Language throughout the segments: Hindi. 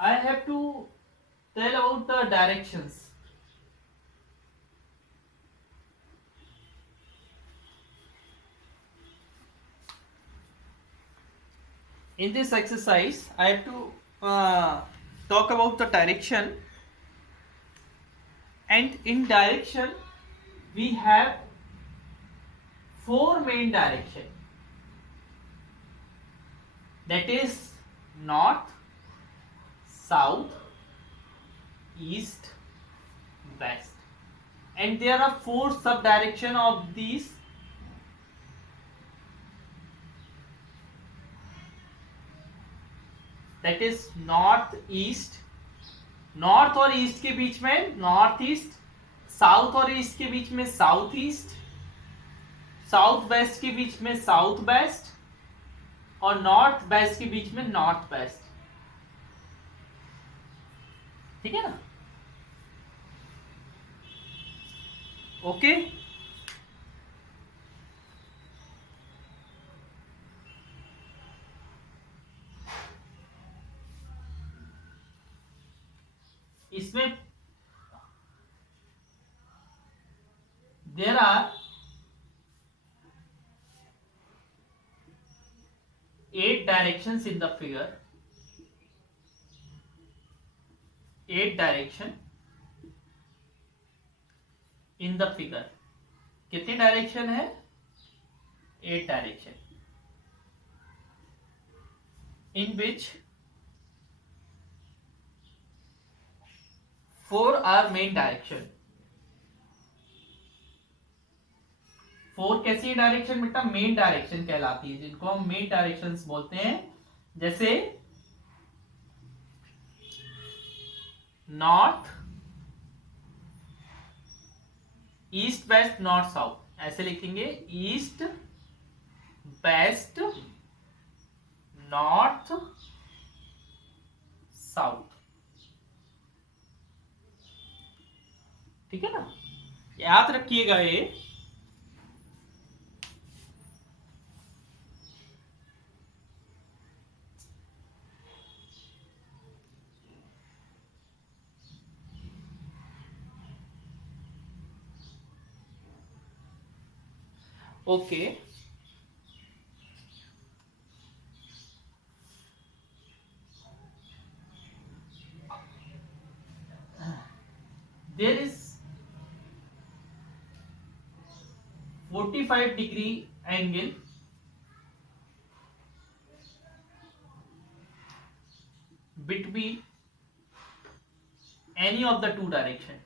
I have to tell about the directions. In this exercise I have to talk about the direction, and in direction we have four main direction, that is north, south, east, west, and there are four sub direction of these. That is north east, north और ईस्ट के बीच में नॉर्थ ईस्ट, साउथ और ईस्ट के बीच में साउथ ईस्ट, साउथ वेस्ट के बीच में साउथ वेस्ट, और नॉर्थ वेस्ट के बीच में नॉर्थ वेस्ट। ठीक है ना? ओके, इसमें there are 8 directions in the figure, 8 direction in the figure। कितनी डायरेक्शन है? 8 direction, in which 4 are main direction। 4 कैसी डायरेक्शन बेटा? मेन डायरेक्शन कहलाती है, जिनको हम मेन डायरेक्शंस बोलते हैं। जैसे north, east, west, north, south, ऐसे लिखेंगे। East, west, north, south. ठीक है ना? याद रखिएगा ये। Okay, there is 45 degree angle between any of the two direction।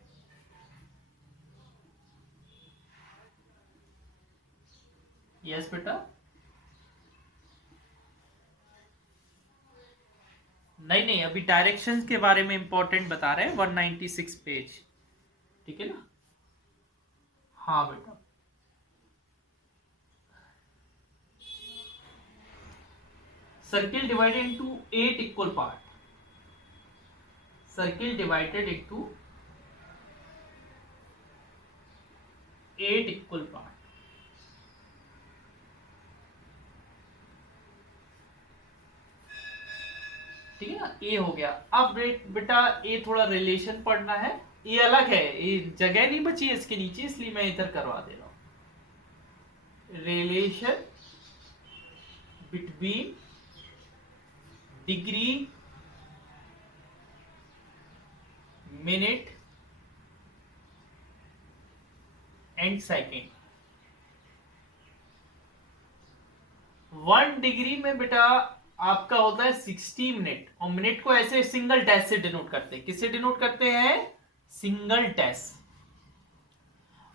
Yes बेटा? नहीं नहीं, अभी डायरेक्शंस के बारे में इंपॉर्टेंट बता रहे हैं, 196 पेज। ठीक है ना? हाँ बेटा। Circle divided into 8 equal part. Circle divided into 8 equal part. ठीक है ना? ए हो गया। अब बेटा ए थोड़ा रिलेशन पढ़ना है, ये अलग है, ये जगह नहीं बची है इसके नीचे, इसलिए मैं इधर करवा दे रहा हूं। Relation between degree, minute and second. 1 degree में बेटा आपका होता है 60 मिनट, और मिनट को ऐसे सिंगल डैश से डिनोट करते हैं। किससे डिनोट करते हैं? Single dash.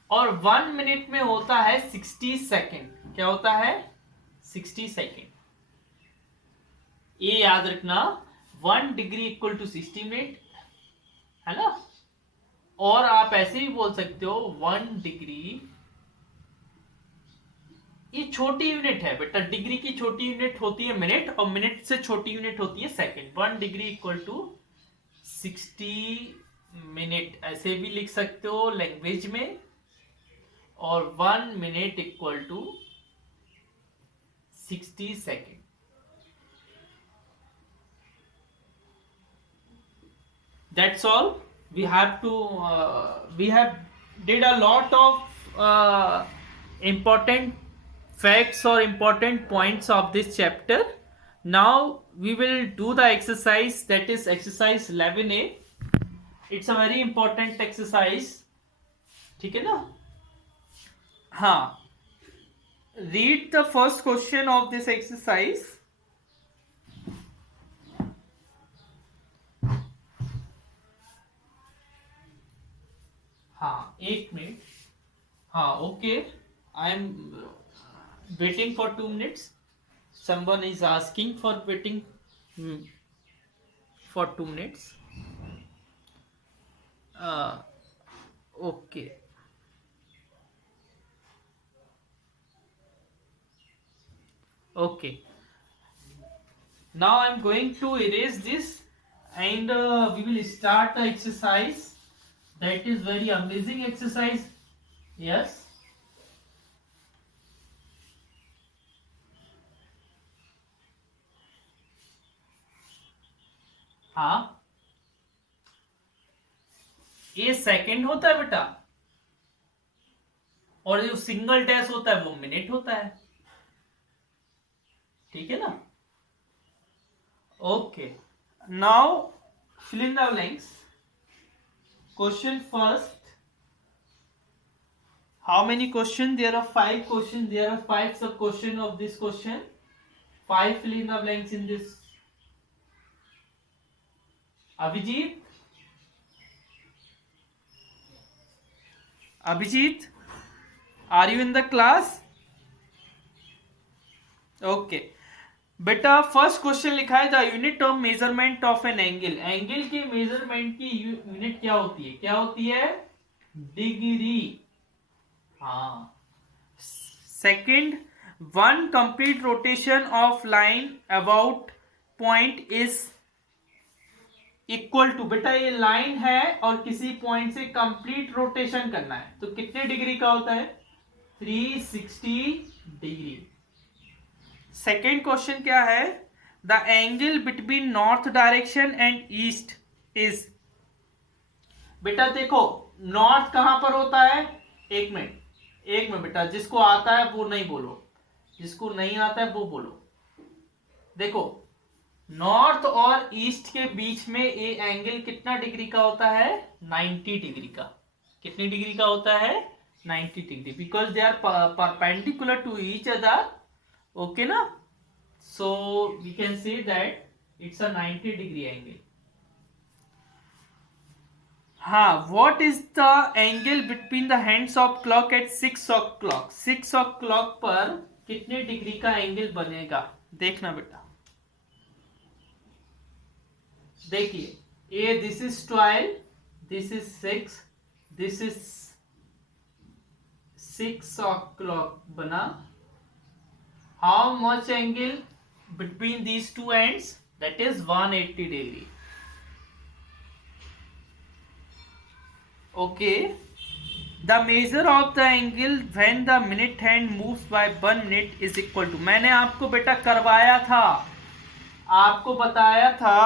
और 1 मिनट में होता है 60 सेकेंड। क्या होता है? 60 सेकेंड। ये याद रखना, 1 डिग्री इक्वल टू 60 मिनट, है ना? और आप ऐसे भी बोल सकते हो 1 डिग्री, ये छोटी यूनिट है बेटा। डिग्री की छोटी यूनिट होती है मिनट, और मिनट से छोटी यूनिट होती है second. 1 degree equal to 60 minute, ऐसे भी लिख सकते हो लैंग्वेज में। और 1 minute equal to 60 second. that's all. We have did a lot of important facts or important points of this chapter. Now we will do the exercise, that is exercise 11a. It's a very important exercise. ठीक है ना? हाँ, read the first question of this exercise. हाँ, एक मिनट. हाँ, okay. I'm waiting for 2 minutes. Someone is asking for waiting for 2 minutes. Okay. Okay. Now I'm going to erase this, and we will start the exercise. That is very amazing exercise. Yes. हाँ, ये सेकंड होता है बेटा, और जो सिंगल डैश होता है वो मिनट होता है. ठीक है ना? Okay. Now fill in the blanks. Question first. How many questions? There are 5 questions. There are 5 sub question of this question. 5 fill in the blanks in this. Abhijit, are you in the class? Okay. बेटा फर्स्ट क्वेश्चन लिखा है the unit of measurement of an angle. Angle के मेजरमेंट की यूनिट क्या होती है? क्या होती है? डिग्री. हाँ. Second, one complete rotation of line about point is equal to. बेटा ये लाइन है और किसी पॉइंट से कंप्लीट रोटेशन करना है तो कितने डिग्री का होता है? 360 डिग्री. सेकेंड क्वेश्चन क्या है? The angle between north direction and east is. बेटा देखो, नॉर्थ कहां पर होता है? एक मिनट बेटा, जिसको आता है वो नहीं बोलो, जिसको नहीं आता है वो बोलो. देखो, नॉर्थ और ईस्ट के बीच में ये एंगल कितना डिग्री का होता है? 90 डिग्री का. कितनी डिग्री का होता है? 90 degree, because they are perpendicular to each other. Okay na? So we can say that it's a 90 degree angle. हाँ, what is the angle between the hands of clock at 6 o'clock? 6 o'clock पर कितने डिग्री का एंगल बनेगा? देखना बेटा. देखिए, ये this is 12, this is 6, this is 6 o'clock बना. How much angle between these two ends? That is 180 degree. Okay. The measure of the angle when the minute hand moves by 1 minute is equal to. मैंने आपको बेटा करवाया था, आपको बताया था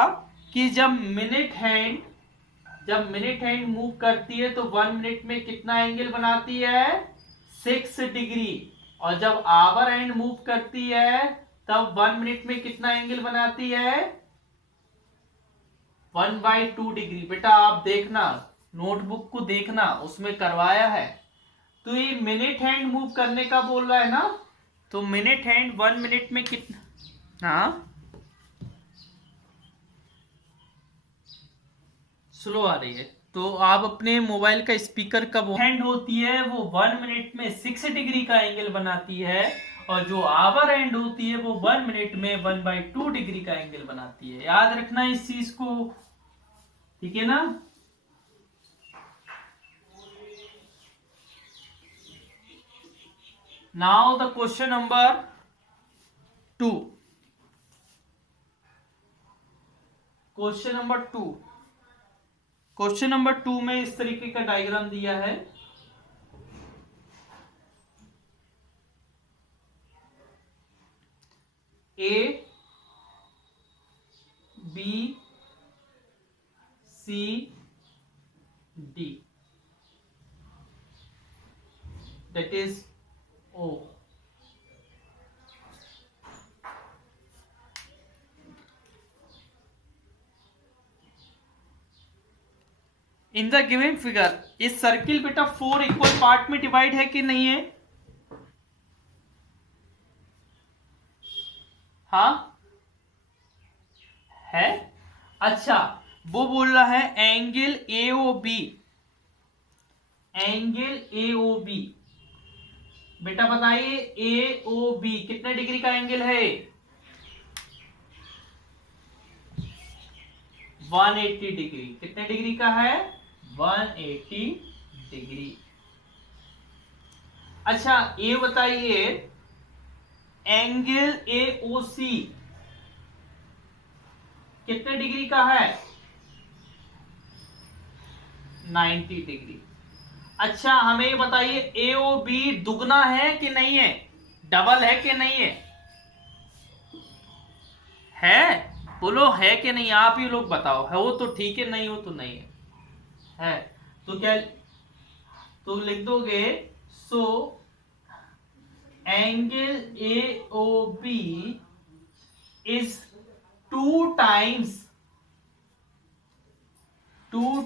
कि जब मिनट हैंड मूव करती है तो 1 मिनट में कितना एंगल बनाती है? 6 डिग्री. और जब आवर एंड मूव करती है तब 1 मिनट में कितना एंगल बनाती है? 1/2 डिग्री. बेटा आप देखना, नोटबुक को देखना, उसमें करवाया है. तो ये मिनट हैंड मूव करने का बोल रहा है ना, तो मिनट हैंड 1 मिनट में कितना. हाँ, स्लो आ रही है तो आप अपने मोबाइल का स्पीकर का हैंड होती है वो 1 मिनट में 6 डिग्री का एंगल बनाती है, और जो आवर हैंड होती है वो 1 मिनट में 1/2 डिग्री का एंगल बनाती है. याद रखना इस चीज को. ठीक है ना? Now the question number 2. Question number 2. Question number 2 में इस तरीके का डायग्राम दिया है. A B C D, that is O. In the given figure इस सर्किल बेटा 4 इक्वल पार्ट में डिवाइड है कि नहीं है? हाँ है। अच्छा, वो बोल रहा है एंगल AOB, एंगल AOB बेटा बताइए AOB कितने डिग्री का एंगल है? 180 डिग्री। कितने डिग्री का है? 180 डिग्री। अच्छा, ये बताइए एंगल AOC कितने डिग्री का है? 90 डिग्री। अच्छा, हमें ये बताइए AOB दुगना है कि नहीं है? डबल है कि नहीं है? है? बोलो है कि नहीं, आप ही लोग बताओ। है वो तो ठीक है, नहीं हो तो नहीं है तो क्या तो लिख दोगे? So angle AOB is 2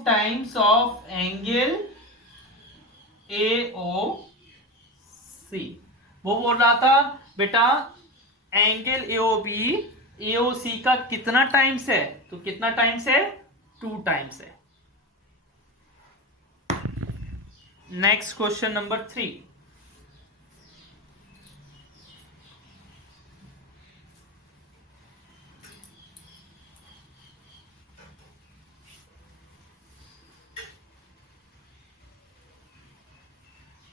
times of angle AOC। वो बोल रहा था बेटा एंगल AOC का कितना टाइम्स है? तो कितना टाइम्स है? 2 टाइम्स है। Next question number 3।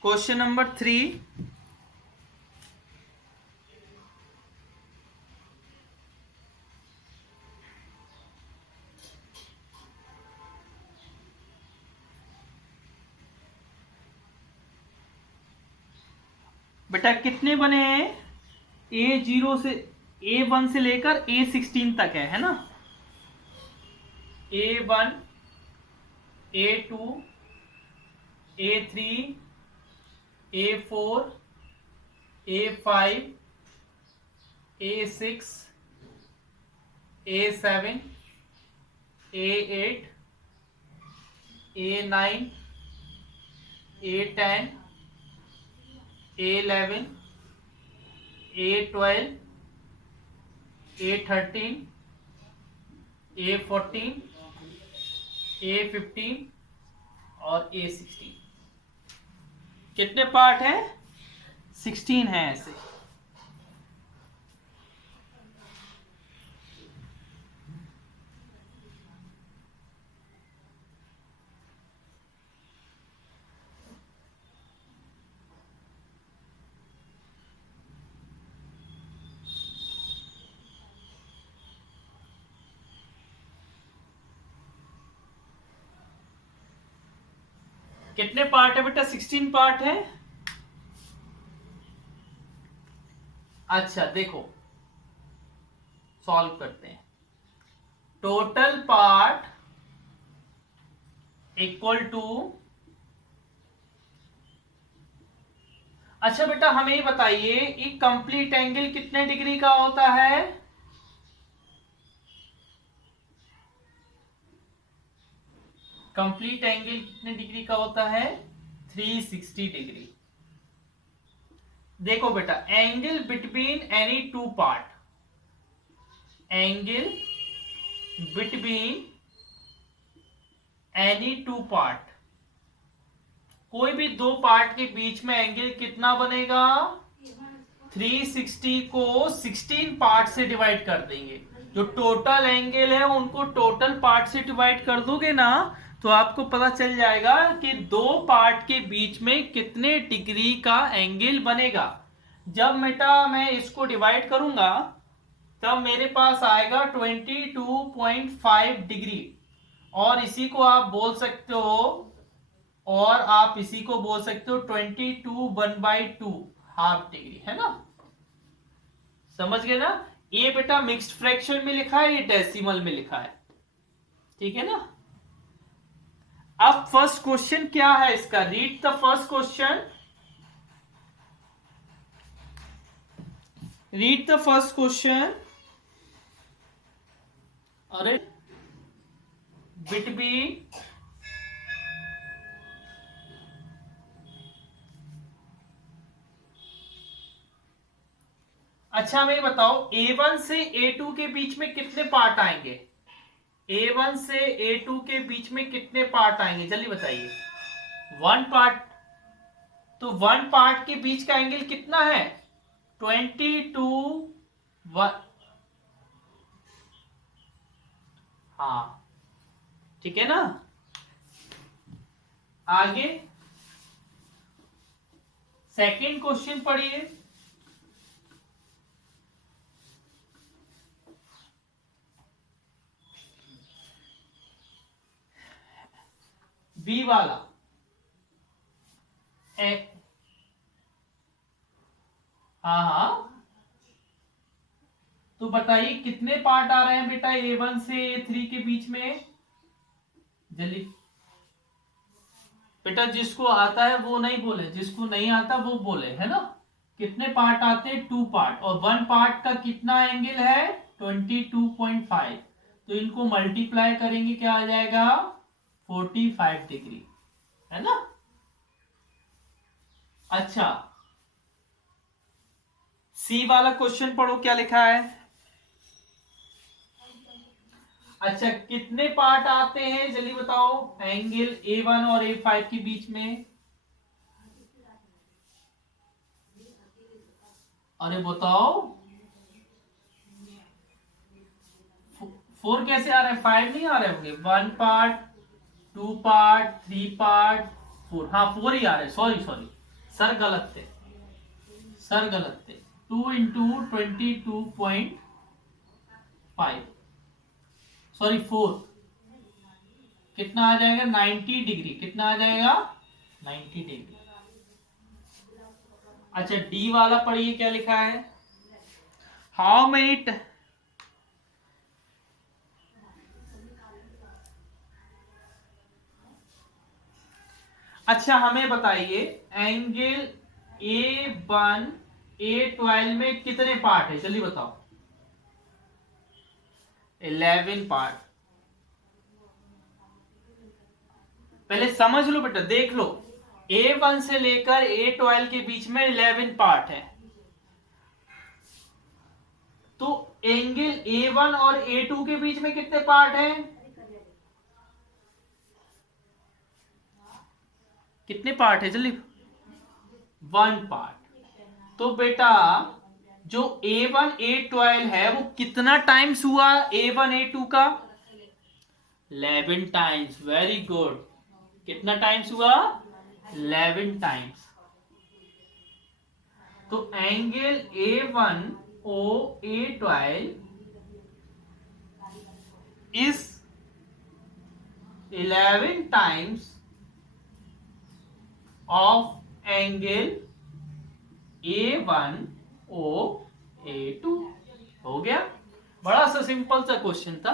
Question number 3, बेटा कितने बने हैं? A0 से A1 से लेकर A16 तक है ना? A1, A2, A3, A4, A5, A6, A7, A8, A9, A10, A11, A12, A13, A14, A15 और A16। कितने पार्ट हैं? 16 है ऐसे। कितने पार्ट है बेटा? 16 पार्ट है। अच्छा देखो, सॉल्व करते हैं। टोटल पार्ट इक्वल टू, अच्छा बेटा हमें ये बताइए ये कंप्लीट एंगल कितने डिग्री का होता है? कंप्लीट एंगल कितने डिग्री का होता है? 360 डिग्री। देखो बेटा angle between any 2 part, angle between any 2 part, कोई भी 2 पार्ट के बीच में एंगल कितना बनेगा? 360 को 16 पार्ट से डिवाइड कर देंगे। जो टोटल एंगल है उनको टोटल पार्ट से डिवाइड कर दोगे ना, तो आपको पता चल जाएगा कि 2 पार्ट के बीच में कितने डिग्री का एंगल बनेगा। जब बेटा मैं इसको डिवाइड करूंगा तब मेरे पास आएगा 22.5 डिग्री, और इसी को आप बोल सकते हो, और आप इसी को बोल सकते हो 22 1/2 हाफ डिग्री, है ना? समझ गए ना? ये बेटा मिक्स्ड फ्रैक्शन में लिखा है, ये डेसिमल में लिखा है, ठीक है ना? अब फर्स्ट क्वेश्चन क्या है इसका, read the first question, read the first question. अरे बिटवीन अच्छा हमें बताओ A1 से A2 के बीच में कितने पार्ट आएंगे, A1 से A2 के बीच में कितने पार्ट आएंगे, जल्दी बताइए। वन पार्ट, तो वन पार्ट के बीच का एंगल कितना है, 22 वन, हाँ ठीक है ना। आगे सेकंड क्वेश्चन पढ़िए। बी वाला हाँ हाँ, तो बताइए कितने पार्ट आ रहे हैं बेटा A1 से A3 के बीच में, जल्दी बेटा, जिसको आता है वो नहीं बोले, जिसको नहीं आता वो बोले, है ना। कितने पार्ट आते हैं, 2 पार्ट, और वन पार्ट का कितना एंगल है 22.5, तो इनको मल्टीप्लाई करेंगे क्या आ जाएगा 45 डिग्री, है ना। अच्छा सी वाला क्वेश्चन पढ़ो क्या लिखा है। अच्छा कितने पार्ट आते हैं जल्दी बताओ एंगल A1 और A5 के बीच में, अरे बताओ 4 कैसे आ रहे हैं, 5 नहीं आ रहे होंगे, 1 पार्ट 2 पार्ट 3 पार्ट 4, हाँ 4 ही आ रहे, सॉरी सॉरी सर गलत थे, सर गलत थे, 2 इंटू 22.5, सॉरी 4, कितना आ जाएगा 90 डिग्री, कितना आ जाएगा 90 डिग्री। अच्छा डी वाला पढ़िए क्या लिखा है, हाउ मेनी, अच्छा हमें बताइए एंगल A1 A12 में कितने पार्ट है, जल्दी बताओ। 11 पार्ट, पहले समझ लो बेटा, देख लो A1 से लेकर A12 के बीच में 11 पार्ट है, तो एंगल A1 और A2 के बीच में कितने पार्ट हैं, कितने पार्ट है जल्दी, 1 पार्ट, तो बेटा जो A1 A12 है वो कितना टाइम्स हुआ A1 A2 का, 11 टाइम्स, वेरी गुड, कितना टाइम्स हुआ 11 टाइम्स, तो angle A1 O A12 is 11 times of angle A1 O A2, हो गया, बड़ा सा सिंपल सा क्वेश्चन था।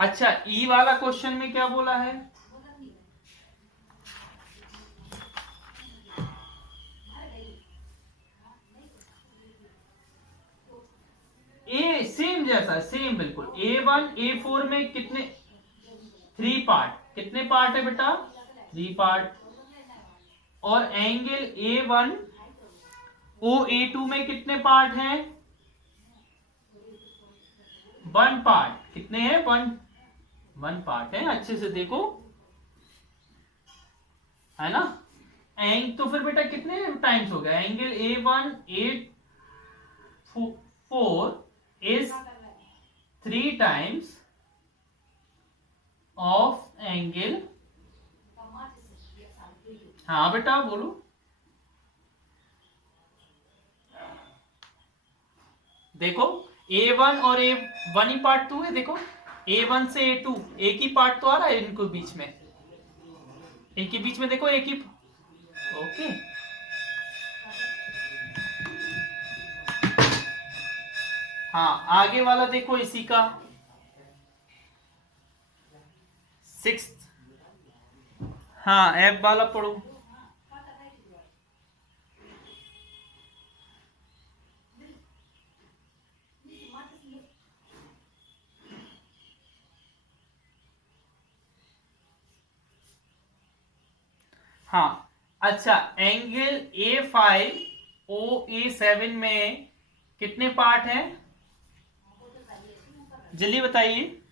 अच्छा ई वाला क्वेश्चन में क्या बोला है, ए सेम जैसा, सेम बिल्कुल, A1 A4 में कितने, 3 पार्ट, कितने पार्ट है बेटा 3 पार्ट, और एंगल A1 OA2 में कितने पार्ट हैं, 1 पार्ट, कितने हैं 1 पार्ट है, अच्छे से देखो, है ना। एंग तो फिर बेटा कितने टाइम्स हो गया, angle A1 A4 is 3 times of angle, हाँ बेटा बोलो, देखो A1 और A1 ही पार्ट 2 है, देखो A1 से A2 एक ही पार्ट तो आ रहा है इनको बीच में, एक ही बीच में देखो एक ही, ओके हाँ आगे वाला देखो इसी का 6th हाँ एफ वाला पढ़ो। हाँ अच्छा, एंगल A5 OA7 में कितने पार्ट हैं, जल्दी बताइए।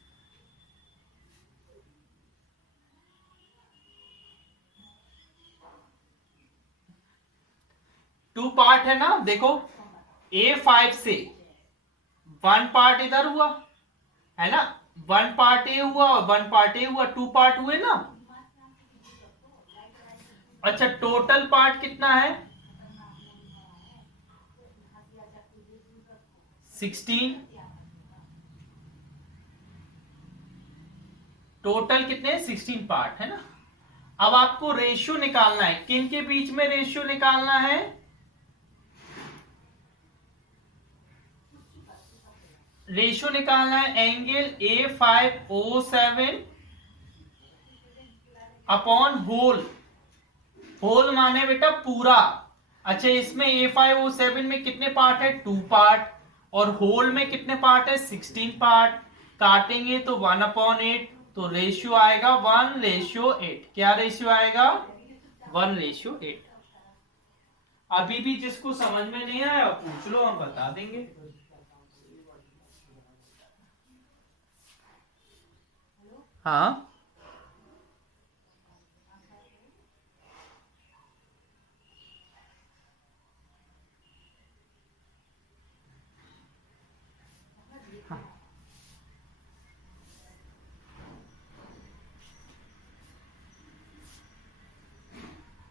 टू पार्ट है ना, देखो A5 से वन पार्ट इधर हुआ है ना, वन पार्ट ए हुआ और वन पार्ट ए हुआ, टू पार्ट हुए ना। अच्छा टोटल पार्ट कितना है, 16। टोटल कितने, 16 पार्ट है ना। अब आपको रेशियो निकालना है, किन के बीच में रेशियो निकालना है, रेशियो निकालना है angle A5O7 upon whole. Whole माने बेटा पूरा। अच्छा इसमें A5O7 में कितने पार्ट है, 2 पार्ट, और होल में कितने पार्ट है, 16 पार्ट। काटेंगे तो 1/8, तो रेशियो आएगा 1:8। क्या रेशियो आएगा, 1:8। अभी भी जिसको समझ में नहीं आया पूछ लो, हम बता देंगे। हाँ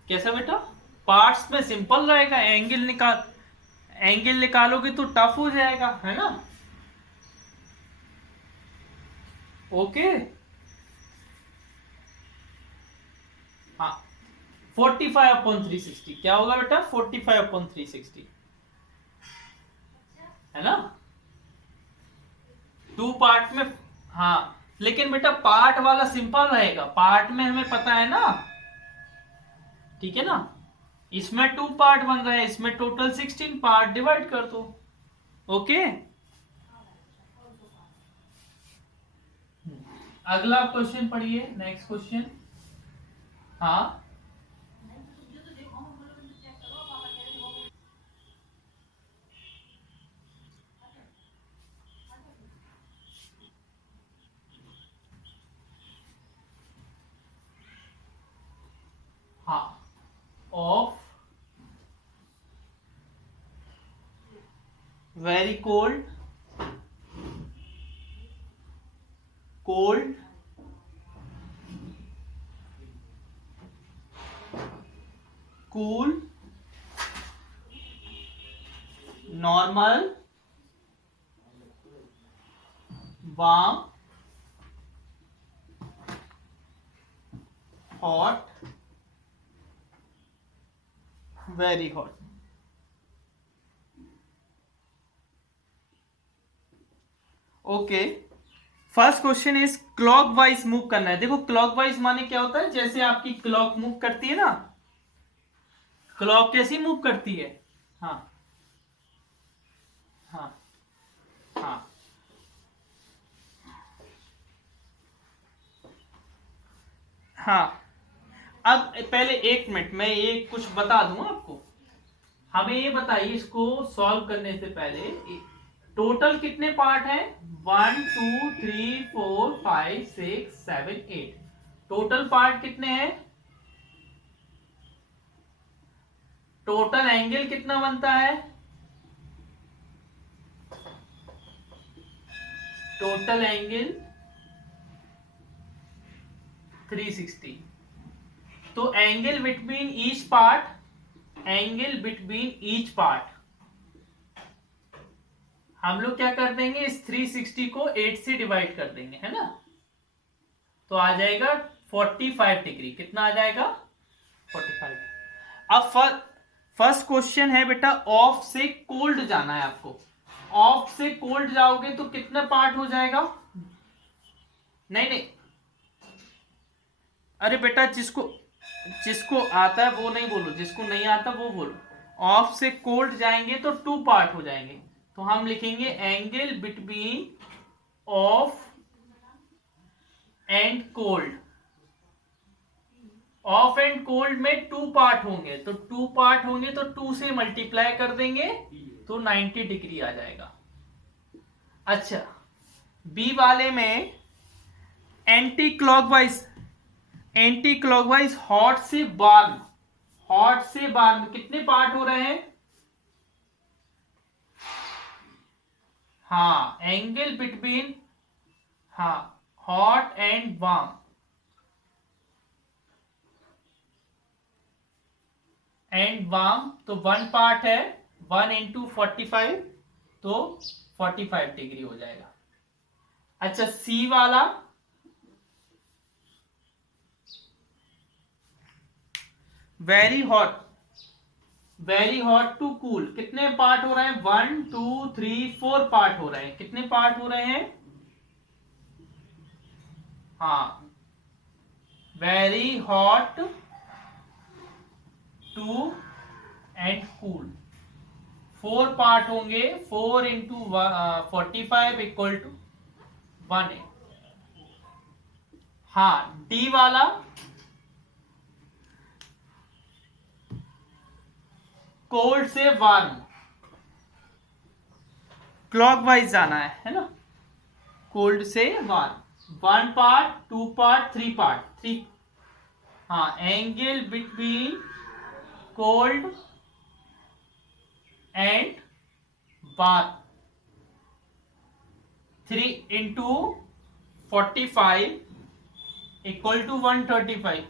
कैसा बेटा, पार्ट्स में सिंपल रहेगा, एंगल निकालोगे तो टफ हो जाएगा है ना। ओके हाँ 45/360 क्या होगा बेटा, 45/360 है ना, टू पार्ट में। हाँ लेकिन बेटा पार्ट वाला सिंपल रहेगा, पार्ट में हमें पता है ना, ठीक है ना। इसमें 2 पार्ट बन रहा है, इसमें टोटल 16 पार्ट, डिवाइड कर दो। ओके अगला क्वेश्चन पढ़िए, नेक्स्ट क्वेश्चन। हाँ हाँ of very cold, cold cool, normal, warm, hot, very hot. Okay first question is clockwise move करना है। देखो क्लॉकवाइज माने क्या होता है, जैसे आपकी क्लॉक मूव करती है ना, क्लॉक कैसी मूव करती है। हाँ हाँ हाँ हाँ अब पहले 1 मिनट मैं ये कुछ बता दूं आपको, हमें ये बताइए इसको सॉल्व करने से पहले टोटल कितने पार्ट हैं, 1 2 3 4 5 6 7 8। टोटल पार्ट कितने हैं, टोटल एंगल कितना बनता है, टोटल एंगल 360। तो angle between each part, angle between each part हम लोग क्या कर देंगे, इस 360 को 8 से डिवाइड कर देंगे है ना, तो आ जाएगा 45 डिग्री। कितना आ जाएगा, 45। अब फर्स्ट क्वेश्चन है बेटा, ऑफ से कोल्ड जाना है आपको। ऑफ से कोल्ड जाओगे तो कितने पार्ट हो जाएगा, नहीं नहीं, अरे बेटा जिसको जिसको आता है वो नहीं बोलो, जिसको नहीं आता वो बोलो। ऑफ से कोल्ड जाएंगे तो टू पार्ट हो जाएंगे, तो हम लिखेंगे angle between of and cold. Of and cold में टू पार्ट होंगे, तो टू पार्ट होंगे तो टू से मल्टीप्लाई कर देंगे तो 90 डिग्री आ जाएगा। अच्छा, बी वाले में anti clockwise, anti clockwise hot से वार्म, हॉट से वार्म कितने पार्ट हो रहे हैं? हाँ, एंगल बिटवीन, हाँ, hot and warm, and warm तो वन पार्ट है, 1 इंटू 45 तो 45 डिग्री हो जाएगा। अच्छा, सी वाला very hot, very hot to cool कितने पार्ट हो रहे हैं? 1 2 3 4 पार्ट हो रहे हैं। कितने पार्ट हो रहे हैं? हाँ, very hot to and cool 4 part होंगे, 4 इंटू 45 इक्वल टू 1। हाँ, डी वाला कोल्ड से वार्म, क्लॉकवाइज जाना है ना, कोल्ड से वार्म, 1 पार्ट 2 पार्ट 3 पार्ट 3। हाँ, angle between cold and warm 3 into 45 equal to 135।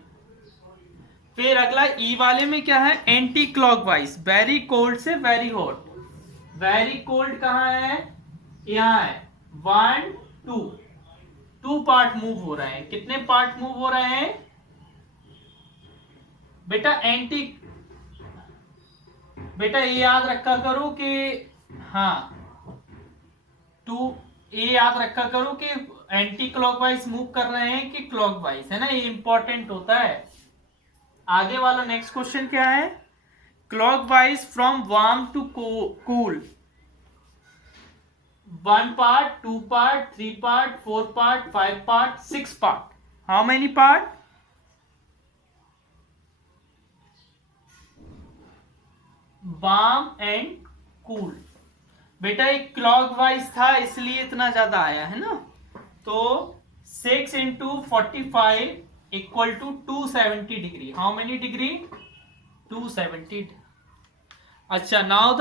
फिर अगला ई वाले में क्या है? एंटी क्लॉकवाइज, वेरी कोल्ड से वेरी हॉट। वेरी कोल्ड कहाँ है? यहाँ है, 1 2 2 पार्ट मूव हो रहे हैं। कितने पार्ट मूव हो रहे हैं बेटा? बेटा ये याद रखा करो कि, हाँ, ये याद रखा करो कि एंटी क्लॉकवाइज मूव कर रहे हैं कि क्लॉकवाइज, है ना, ये इंपॉर्टेंट होता है। आगे वाला नेक्स्ट क्वेश्चन क्या है? Clockwise from warm to cool, 1 part 2 part 3 part 4 part 5 part 6 part. How many part? Warm and cool. बेटा एक क्लॉकवाइज था इसलिए इतना ज्यादा आया है ना, तो 6 into 45 equal to 270 degree. How many degree? 270। अच्छा, नाउ